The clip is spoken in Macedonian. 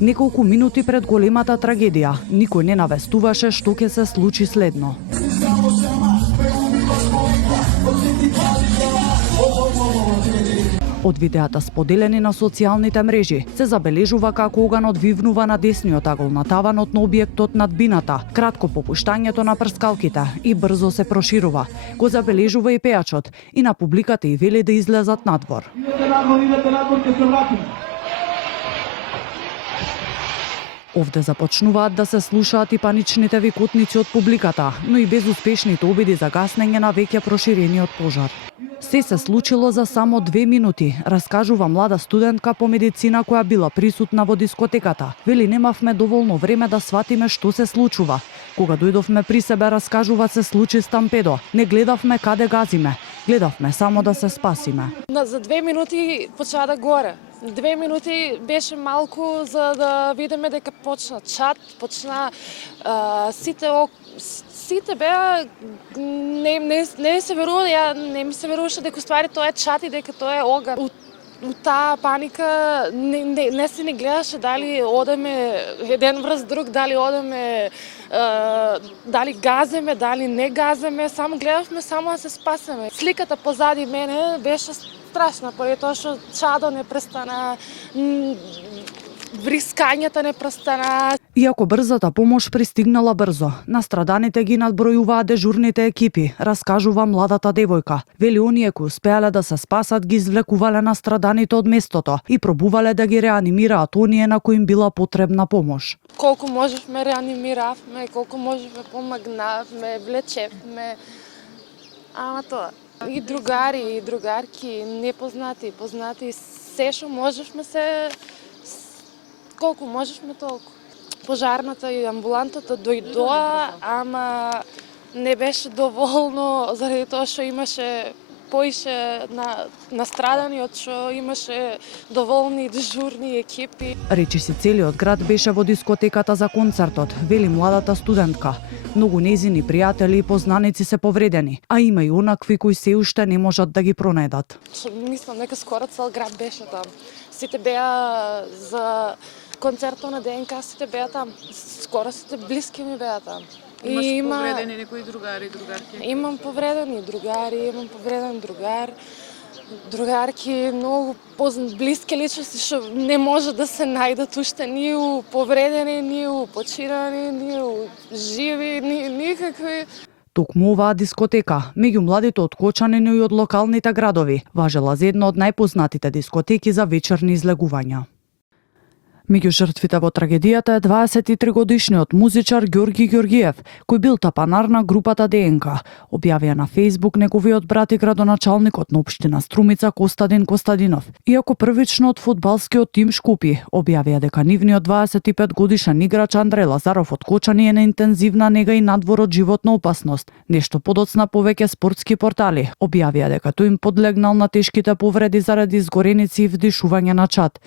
Неколку минути пред големата трагедија, никој не навестуваше што ќе се случи следно. Од видеата споделени на социјалните мрежи се забележува како оганот вивнува на десниот агол на таванот на објектот над бината, кратко по пуштањето на прскалките и брзо се проширува. Го забележува и пејачот и на публиката и вели да излезат надвор. Идете надвор, ќе се вратиме. Овде започнуваат да се слушаат и паничните викотници од публиката, но и безуспешните обиди за гаснење на веќе проширениот пожар. Се случило за само 2 минути, раскажува млада студентка по медицина која била присутна во дискотеката. Вели немавме доволно време да сватиме што се случува. Кога дојдовме при себе, раскажува, се случи стампедо. Не гледавме каде газиме, гледавме само да се спасиме. За 2 минути почна да горе. 2 минути беше малку за да видиме дека почна чат, почна сите беа не се верува, ја не ми се веруваше дека ствари тоа е чат и дека тоа е оган. У таа паника не се не гледаше дали одеме еден врз друг, дали одеме дали газеме, дали не газеме, само гледавме само да се спасеме. Сликата позади мене беше страшна, поради тоа што чадо не престана, врискањата не престана. Иако брзата помош пристигнала брзо, настраданите ги надбројуваат дежурните екипи, раскажува младата девојка. Вели оние кои успеале да се спасат ги извлекувале настраданите од местото и пробувале да ги реанимираат оние на кои им била потребна помош. Колку можевме реанимиравме, колку можевме помагнавме, влечевме. Ама тоа. И другари, и другарки, непознати, познати, се што можевме колку можевме толку. Пожарната и амбулантата дојдоа, ама не беше доволно заради тоа што имаше поише настрадани, од што имаше доволни дежурни екипи. Речиси целиот град беше во дискотеката за концертот, вели младата студентка. Многу нејзини пријатели и познаници се повредени, а има и онакви кои се уште не можат да ги пронајдат. Мислам дека скоро цел град беше там. Сите беа за концертот на ДНК, сите беа там. Скоро сите блиски ми беа там. Имаш повредени некои другари и другарки? Имам повредени другари, имам повреден другар, другарки, многу блиски личности што не може да се најдат уште ни у повредени, ни у починани, ни у живи, никакви. Токму оваа дискотека, меѓу младите од Кочани, но и од локалните градови, важела за една од најпознатите дискотеки за вечерни излегувања. Меѓу жртвите во трагедијата е 23-годишниот музичар Ѓорги Ѓоргиев, кој бил тапанар на групата ДНК. Објавија на Фејсбук неговиот брат и градоначалникот на општина Струмица Костадин Костадинов. Иако првично од фудбалскиот тим Шкупи, објавија дека нивниот 25-годишен играч Андреј Лазаров од Кочани е на интензивна нега и надвор од животна опасност. Нешто подоцна повеќе спортски портали објавија дека тој им подлегнал на тешките повреди заради изгореници и вдишување на чад.